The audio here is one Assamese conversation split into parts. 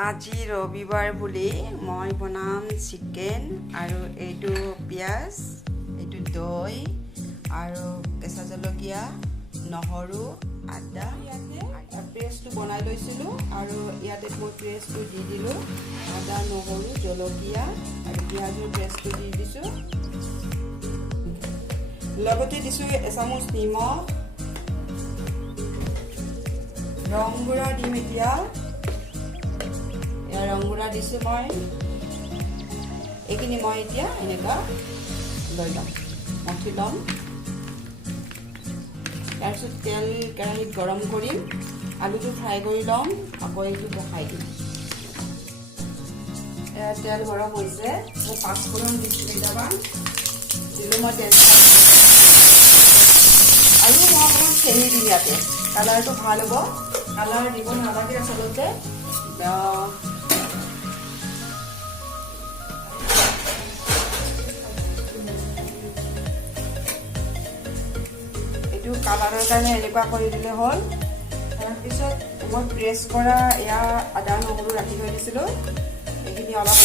আজি ৰবিবাৰ বুলি মই বনাম চিকেন আৰু এইটো পিয়াজ এইটো দৈ আৰু কেঁচা জলকীয়া নহৰু আদা ইয়াতে পেষ্টটো বনাই লৈছিলোঁ আৰু ইয়াতে মই পেষ্টটো দি দিলোঁ আদা নহৰু জলকীয়া আৰু পিয়াজৰ পেষ্টটো দি দিছোঁ লগতে দিছোঁ এচামুচ নিমখ ৰং গুড়া দিম এতিয়া ৰং গুড়া দিছোঁ মই এইখিনি মই এতিয়া এনেকুৱা লৈ ল'ম মঠি ল'ম তাৰপিছত তেল কেৰাহীত গৰম কৰিম আলুটো ফ্ৰাই কৰি ল'ম আকৌ এইটো বহাই দিম তেল গৰম হৈছে মই পাঁচফোৰণ দিছোঁ কেইটামান দিলোঁ মই তেজপাত আৰু মই অকণমান চেনি দিম ইয়াতে কালাৰটো ভাল হ'ব কালাৰ দিব নালাগে আচলতে এইটো কালাৰৰ কাৰণে এনেকুৱা কৰি দিলে হ'ল তাৰপিছত মই প্ৰেছ কৰা এয়া আদা নহৰু ৰাখি থৈ দিছিলোঁ এইখিনি অলপ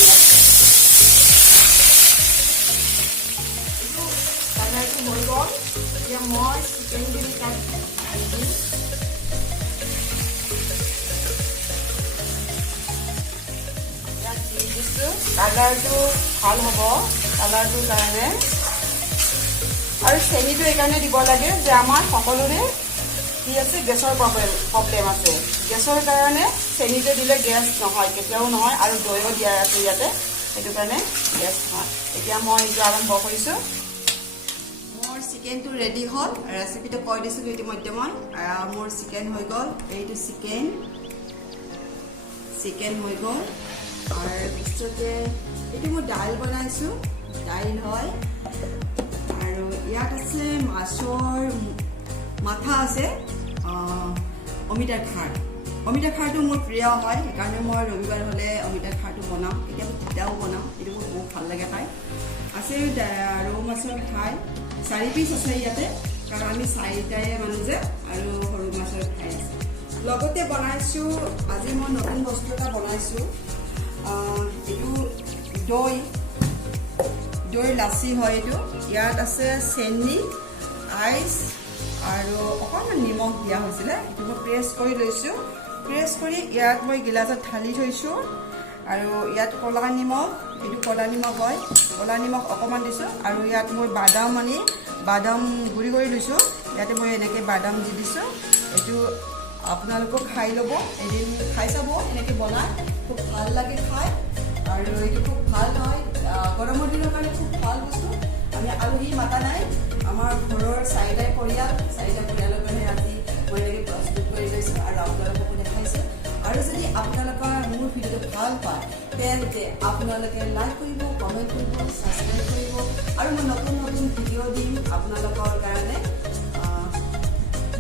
এইটো কালাৰটো হৈ গ'ল এতিয়া মই চিকেনখিনি তাত দি দিম কালাৰটো ভাল হ'ব কালাৰটোৰ কাৰণে আৰু চেনিটো এইকাৰণে দিব লাগে যে আমাৰ সকলোৰে কি আছে গেছৰ প্ৰব্লেম আছে গেছৰ কাৰণে চেনিটো দিলে গেছ নহয় কেতিয়াও নহয় আৰু দৈও দিয়া আছে ইয়াতে সেইটো কাৰণে গেছ নহয় এতিয়া মই এইটো আৰম্ভ কৰিছোঁ মোৰ চিকেনটো ৰেডি হ'ল ৰেচিপিটো কৈ দিছিলোঁ ইতিমধ্যে মই মোৰ চিকেন হৈ গ'ল এইটো চিকেন হৈ গ'ল আৰু পিছতে এইটো মই দাইল বনাইছোঁ দাইল হয় আৰু ইয়াত আছে মাছৰ মাথা আছে অমিতাৰ খাৰটো মোৰ প্ৰিয় হয় সেইকাৰণে মই ৰবিবাৰ হ'লে অমিতাৰ খাৰটো বনাওঁ কেতিয়াবা তিতাও বনাওঁ এইটো মোৰ বহুত ভাল লাগে খাই আছে ৰৌ মাছৰ ফ্ৰাই 4 পিচ আছে ইয়াতে কাৰণ আমি 4টাই মানুহ যে আৰু সৰু মাছৰ ফ্ৰাই আছে লগতে বনাইছোঁ আজি মই নতুন বস্তু এটা বনাইছোঁ এইটো দৈ লাচি হয় এইটো ইয়াত আছে চেনি আইচ আৰু অকণমান নিমখ দিয়া হৈছিলে এইটো মই প্ৰেছ কৰি লৈছোঁ প্ৰেছ কৰি ইয়াত মই গিলাচত ঢালি থৈছোঁ আৰু ইয়াত ক'লা নিমখ এইটো ক'লা নিমখ হয় ক'লা নিমখ অকণমান দিছোঁ আৰু ইয়াত মই বাদাম গুড়ি কৰি লৈছোঁ ইয়াতে মই এনেকৈ বাদাম দি দিছোঁ এইটো আপোনালোকক খাই ল'ব এদিন খাই চাব এনেকৈ বনাই খুব ভাল লাগে খাই আৰু এইটো খুব ভাল হয় গৰমৰ দিনৰ কাৰণে খুব ভাল বস্তু আমি আলহী মাতা নাই আমাৰ ঘৰৰ 4টা পৰিয়ালৰ কাৰণে আজি মই এনেকৈ প্ৰস্তুত কৰি লৈছোঁ আৰু আপোনালোককো দেখাইছোঁ আৰু যদি আপোনালোকৰ মোৰ ভিডিঅ'টো ভাল পায় তেন্তে আপোনালোকে লাইক কৰিব কমেণ্ট কৰিব ছাবস্ক্ৰাইব কৰিব আৰু মই নতুন ভিডিঅ' দিম আপোনালোকৰ কাৰণে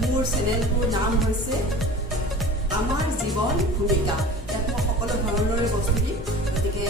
মোৰ চেনেলটোৰ নাম হৈছে আমাৰ জীৱন ভূমিকা ইয়াত মই সকলো ধৰণৰে বস্তু দিম গতিকে